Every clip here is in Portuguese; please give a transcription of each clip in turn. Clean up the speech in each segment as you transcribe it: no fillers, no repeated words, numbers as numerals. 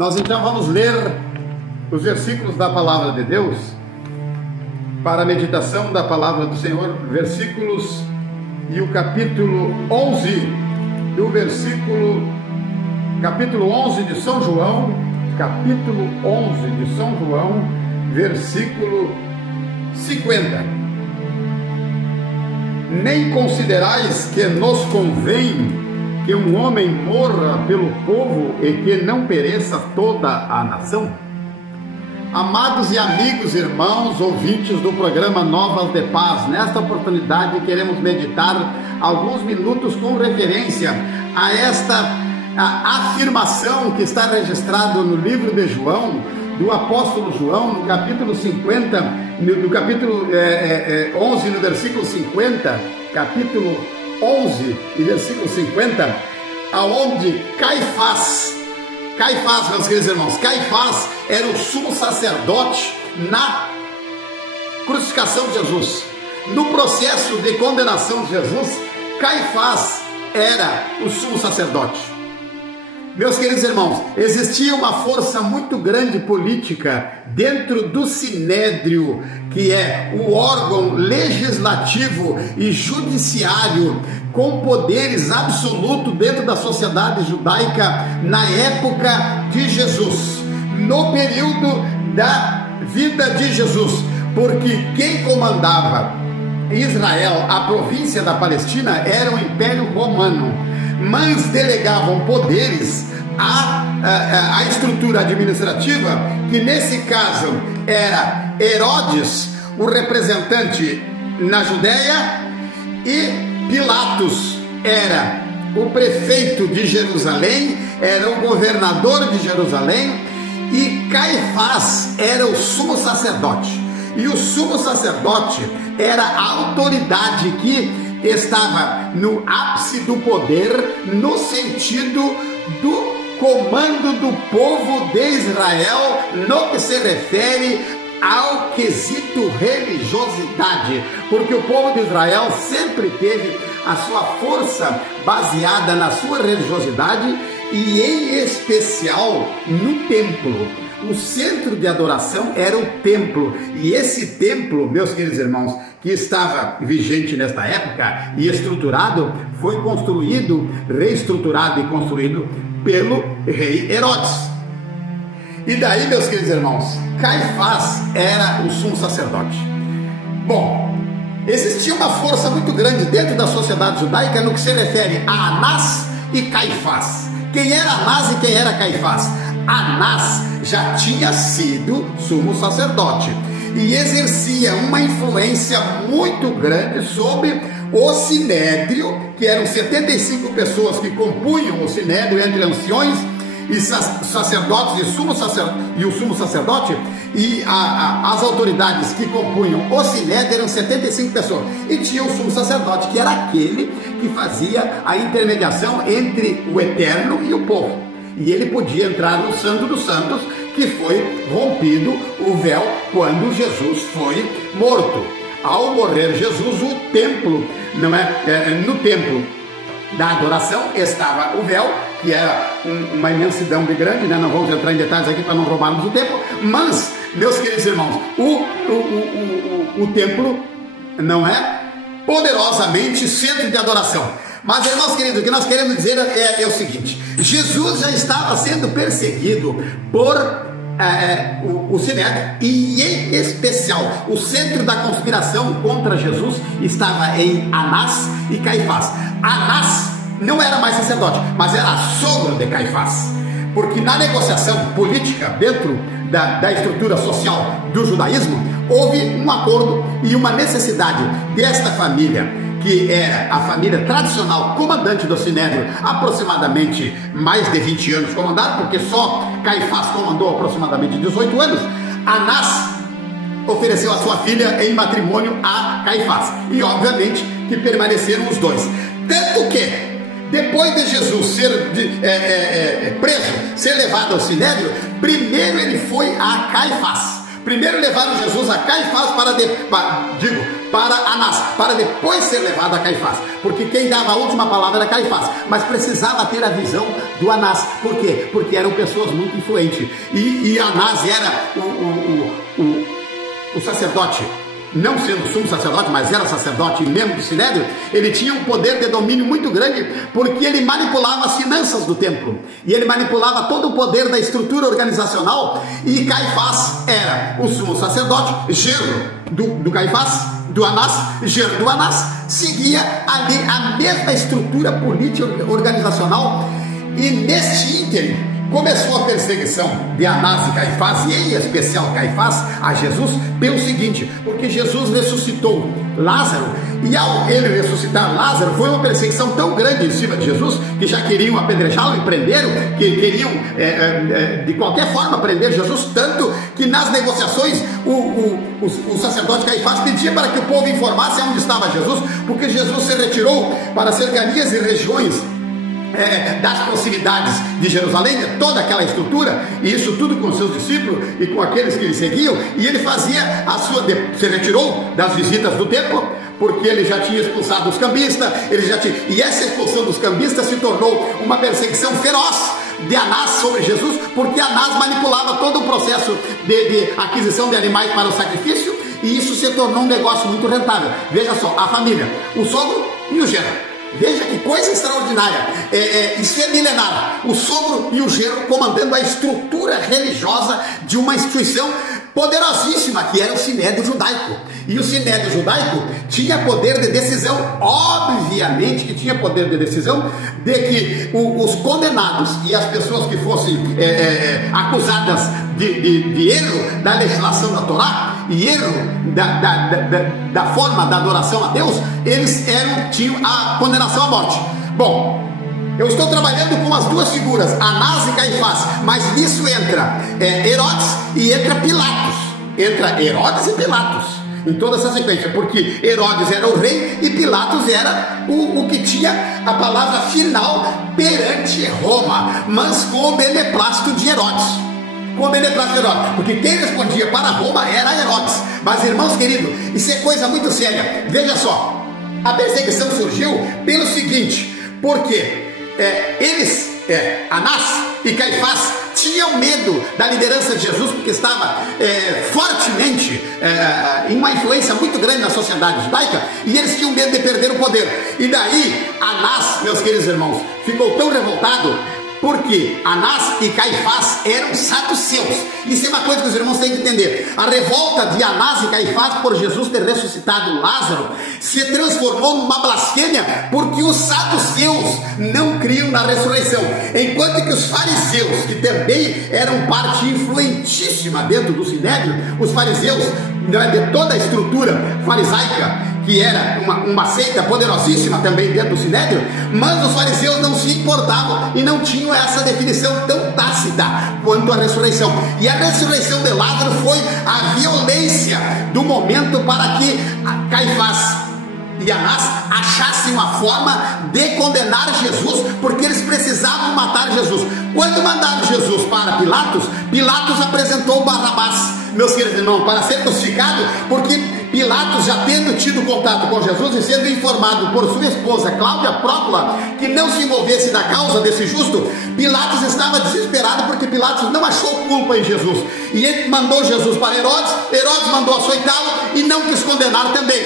Nós então vamos ler os versículos da Palavra de Deus para a meditação da Palavra do Senhor, versículos e o capítulo 11 do capítulo 11 de São João, capítulo 11 de São João, versículo 50. Nem considerais que nos convém que um homem morra pelo povo e que não pereça toda a nação? Amados e amigos, irmãos, ouvintes do programa Novas de Paz, nesta oportunidade queremos meditar alguns minutos com referência a esta afirmação que está registrada no livro de João, do apóstolo João, no capítulo 50, no capítulo 11, no versículo 50, capítulo 11 e versículo 50, aonde Caifás, meus queridos irmãos, Caifás era o sumo sacerdote na crucificação de Jesus. No processo de condenação de Jesus, Caifás era o sumo sacerdote. Meus queridos irmãos, existia uma força muito grande política dentro do Sinédrio, que é o órgão legislativo e judiciário com poderes absolutos dentro da sociedade judaica na época de Jesus, no período da vida de Jesus, porque quem comandava Israel, a província da Palestina, era o Império Romano, mas delegavam poderes à estrutura administrativa, que nesse caso era Herodes, o representante na Judéia, e Pilatos era o prefeito de Jerusalém, era o governador de Jerusalém, e Caifás era o sumo sacerdote. E o sumo sacerdote era a autoridade que estava no ápice do poder, no sentido do comando do povo de Israel, no que se refere ao quesito religiosidade, porque o povo de Israel sempre teve a sua força baseada na sua religiosidade e em especial no templo. O centro de adoração era o templo, e esse templo, meus queridos irmãos, que estava vigente nesta época e estruturado, foi construído, reestruturado e construído pelo rei Herodes. E daí, meus queridos irmãos, Caifás era o sumo sacerdote. Bom, existia uma força muito grande dentro da sociedade judaica no que se refere a Anás e Caifás. Quem era Anás e quem era Caifás? Anás já tinha sido sumo sacerdote e exercia uma influência muito grande sobre o Sinédrio, que eram 75 pessoas que compunham o Sinédrio, entre anciões e sacerdotes e o sumo sacerdote, e as autoridades que compunham o Sinédrio eram 75 pessoas, e tinha o sumo sacerdote, que era aquele que fazia a intermediação entre o Eterno e o povo, e ele podia entrar no Santo dos Santos, que foi rompido o véu quando Jesus foi morto. Ao morrer Jesus, o templo, no templo da adoração estava o véu, que era uma imensidão de grande, né? Não vamos entrar em detalhes aqui para não roubarmos o tempo, mas, meus queridos irmãos, o templo não é poderosamente centro de adoração. Mas, irmãos queridos, o que nós queremos dizer é o seguinte: Jesus já estava sendo perseguido por o Sinédrio, e em especial o centro da conspiração contra Jesus estava em Anás e Caifás. Anás não era mais sacerdote, mas era sogro de Caifás, porque na negociação política dentro da estrutura social do judaísmo houve um acordo e uma necessidade desta família, que era a família tradicional comandante do Sinédrio, aproximadamente mais de 20 anos comandado, porque só Caifás comandou aproximadamente 18 anos. Anás ofereceu a sua filha em matrimônio a Caifás, e obviamente que permaneceram os dois. Tanto que depois de Jesus ser preso, ser levado ao Sinédrio, primeiro ele foi a Caifás, Primeiro levaram Jesus a Caifás para Anás, para depois ser levado a Caifás, porque quem dava a última palavra era Caifás, mas precisava ter a visão do Anás. Por quê? Porque eram pessoas muito influentes, e Anás era o sacerdote, não sendo sumo sacerdote, mas era sacerdote e membro do Sinédrio. Ele tinha um poder de domínio muito grande, porque ele manipulava as finanças do templo, e ele manipulava todo o poder da estrutura organizacional. E Caifás era o sumo sacerdote, genro do Caifás, do Anás, genro do Anás, seguia ali a mesma estrutura política organizacional. E neste ínterim começou a perseguição de Anás e Caifás, e em especial Caifás, a Jesus, pelo seguinte: porque Jesus ressuscitou Lázaro, e ao ele ressuscitar Lázaro, foi uma perseguição tão grande em cima de Jesus, que já queriam apedrejá-lo e prenderam, que queriam de qualquer forma prender Jesus, tanto que nas negociações o sacerdote Caifás pedia para que o povo informasse onde estava Jesus, porque Jesus se retirou para cercanias e regiões das proximidades de Jerusalém, de toda aquela estrutura, e isso tudo com seus discípulos e com aqueles que lhe seguiam. E ele fazia se retirou das visitas do templo, porque ele já tinha expulsado os cambistas, e essa expulsão dos cambistas se tornou uma perseguição feroz de Anás sobre Jesus, porque Anás manipulava todo o processo de aquisição de animais para o sacrifício, e isso se tornou um negócio muito rentável. Veja só, a família, o sogro e o genro. Veja que coisa extraordinária, isso é milenar, o sogro e o genro comandando a estrutura religiosa de uma instituição poderosíssima, que era o Sinédrio Judaico. E o Sinédrio Judaico tinha poder de decisão, obviamente que tinha poder de decisão, de que os condenados e as pessoas que fossem acusadas de erro da legislação da Torá, e erro da forma da adoração a Deus, eles tinham a condenação à morte. Bom, eu estou trabalhando com as duas figuras, Anás e Caifás, mas nisso entra Herodes e entra Pilatos. Entra Herodes e Pilatos em toda essa sequência, porque Herodes era o rei e Pilatos era o que tinha a palavra final perante Roma, mas com o beneplácito de Herodes. Porque quem respondia para Roma era Herodes. Mas, irmãos queridos, isso é coisa muito séria. Veja só, a perseguição surgiu pelo seguinte: porque Anás e Caifás tinham medo da liderança de Jesus, porque estava fortemente em uma influência muito grande na sociedade judaica, e eles tinham medo de perder o poder. E daí Anás, meus queridos irmãos, ficou tão revoltado, porque Anás e Caifás eram saduceus. Isso é uma coisa que os irmãos têm que entender. A revolta de Anás e Caifás por Jesus ter ressuscitado Lázaro se transformou numa blasfêmia, porque os saduceus não criam na ressurreição, enquanto que os fariseus, que também eram parte influentíssima dentro do Sinédrio, os fariseus, de toda a estrutura farisaica, que era uma seita poderosíssima também dentro do Sinédrio, mas os fariseus não se importavam e não tinham essa definição tão tácita quanto a ressurreição. E a ressurreição de Lázaro foi a violência do momento para que Caifás e Anás achassem uma forma de condenar Jesus, porque eles precisavam matar Jesus. Quando mandaram Jesus para Pilatos, Pilatos apresentou Barrabás, meus queridos irmãos, para ser crucificado, porque Pilatos, já tendo tido contato com Jesus e sendo informado por sua esposa Cláudia Prócula que não se envolvesse na causa desse justo, Pilatos estava desesperado, porque Pilatos não achou culpa em Jesus, e ele mandou Jesus para Herodes. Herodes mandou açoitá-lo e não quis condenar também.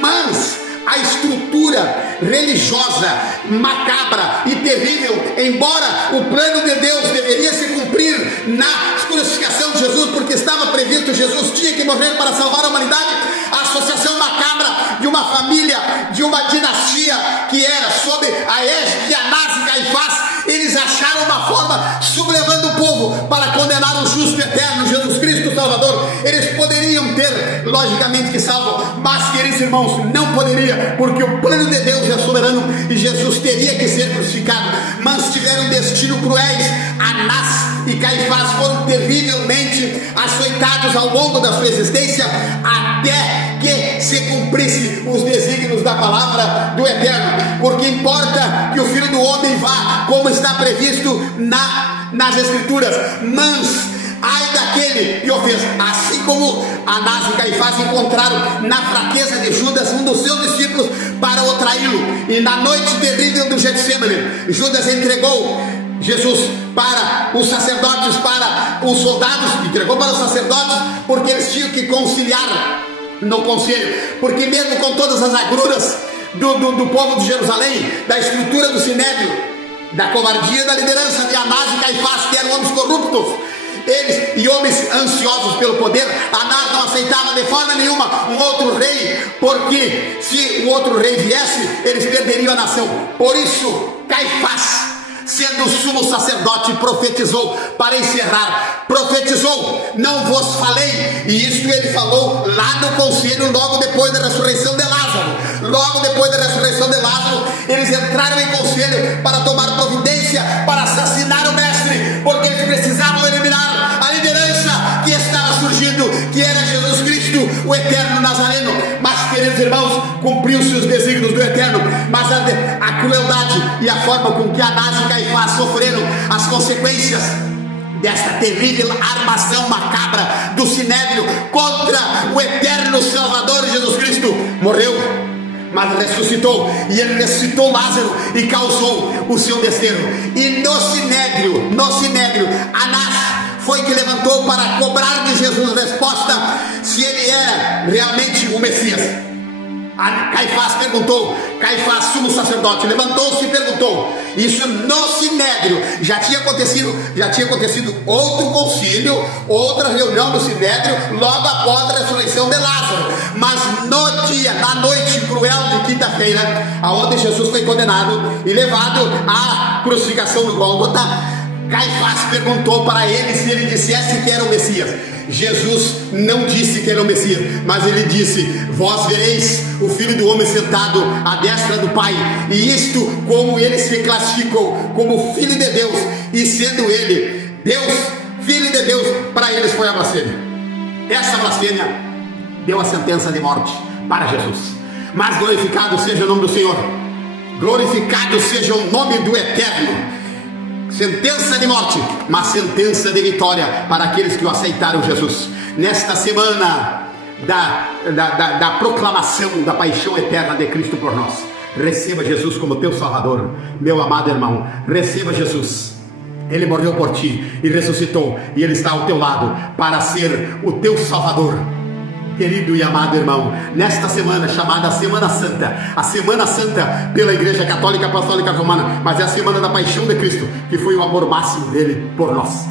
Mas a estrutura religiosa macabra e terrível, embora o plano de Deus deveria se cumprir na crucificação de Jesus, porque estava previsto, Jesus tinha que morrer para salvar a humanidade, a associação macabra de uma família, de uma dinastia que era sob a égide de Anás e Caifás, eles acharam uma forma, sublevando o povo para condenar o justo eterno Jesus Cristo o Salvador. Eles poderiam ter, logicamente, que salvo, mas, queridos irmãos, não poderia, porque o plano de Deus é soberano e Jesus teria que ser crucificado. Mas tiveram destino cruéis. Anás e Caifás foram terrivelmente açoitados ao longo da sua existência, até que se cumprisse os desígnios da palavra do Eterno, porque importa que o Filho do Homem vá, como está previsto nas Escrituras, mas ai daquele que o fez. Assim como Anás e Caifás encontraram na fraqueza de Judas um dos seus discípulos para o traí-lo, e na noite terrível do Getsemane, Judas entregou Jesus para os sacerdotes, para os soldados, entregou para os sacerdotes, porque eles tinham que conciliar no conselho, porque mesmo com todas as agruras do povo de Jerusalém, da estrutura do sinédrio, da covardia da liderança de Anás e Caifás, que eram homens corruptos, eles e homens ansiosos pelo poder, Anás não aceitava de forma nenhuma um outro rei, porque se o outro rei viesse, eles perderiam a nação. Por isso, Caifás, sendo sumo sacerdote, profetizou, para encerrar, profetizou: não vos falei, e isto ele falou lá no conselho, logo depois da ressurreição de Lázaro. Logo depois da ressurreição de Lázaro, eles entraram em conselho para tomar providência, para assassinar o mestre, porque eles precisavam eliminar a liderança que estava surgindo, que era Jesus Cristo, o eterno Nazareno. Mas, queridos irmãos, cumpriu-se os desígnios do eterno, mas a crueldade e a forma com que Anás e Caifás sofreram as consequências desta terrível armação macabra do sinédrio contra o eterno Salvador Jesus Cristo. Morreu, mas ressuscitou, e ele ressuscitou Lázaro e causou o seu desterro. E no sinédrio, Anás foi que levantou para cobrar de Jesus resposta se ele era realmente o Messias. Caifás perguntou, Caifás, sumo sacerdote, levantou-se e perguntou. Isso no sinédrio. Já tinha acontecido outro concílio, outra reunião do sinédrio, logo após a ressurreição de Lázaro. Mas na noite cruel de quinta-feira, aonde Jesus foi condenado e levado à crucificação no Gólgota, Caifás perguntou para ele se ele dissesse que era o Messias. Jesus não disse que era o Messias, mas ele disse: vós vereis o Filho do Homem sentado à destra do Pai. E isto, como ele se classificou como Filho de Deus, e sendo ele Deus, Filho de Deus, para eles foi a blasfêmia. Essa blasfêmia deu a sentença de morte para Jesus. Mas glorificado seja o nome do Senhor, glorificado seja o nome do Eterno. Sentença de morte, mas sentença de vitória para aqueles que o aceitaram Jesus. Nesta semana da proclamação da paixão eterna de Cristo por nós, receba Jesus como teu Salvador, meu amado irmão. Receba Jesus. Ele morreu por ti e ressuscitou, e Ele está ao teu lado para ser o teu Salvador. Querido e amado irmão, nesta semana chamada Semana Santa, a Semana Santa pela Igreja Católica Apostólica Romana, mas é a semana da paixão de Cristo, que foi o amor máximo dele por nós.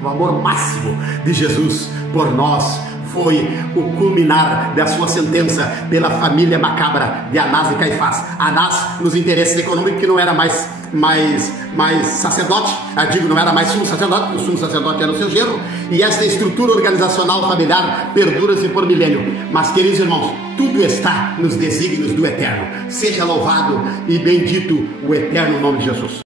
O amor máximo de Jesus por nós foi o culminar da sua sentença pela família macabra de Anás e Caifás. Anás, nos interesses econômicos, que não era mais sacerdote, não era mais sumo sacerdote, o sumo sacerdote era o seu genro, e esta estrutura organizacional familiar perdura-se por milênio. Mas, queridos irmãos, tudo está nos desígnios do Eterno. Seja louvado e bendito o eterno nome de Jesus.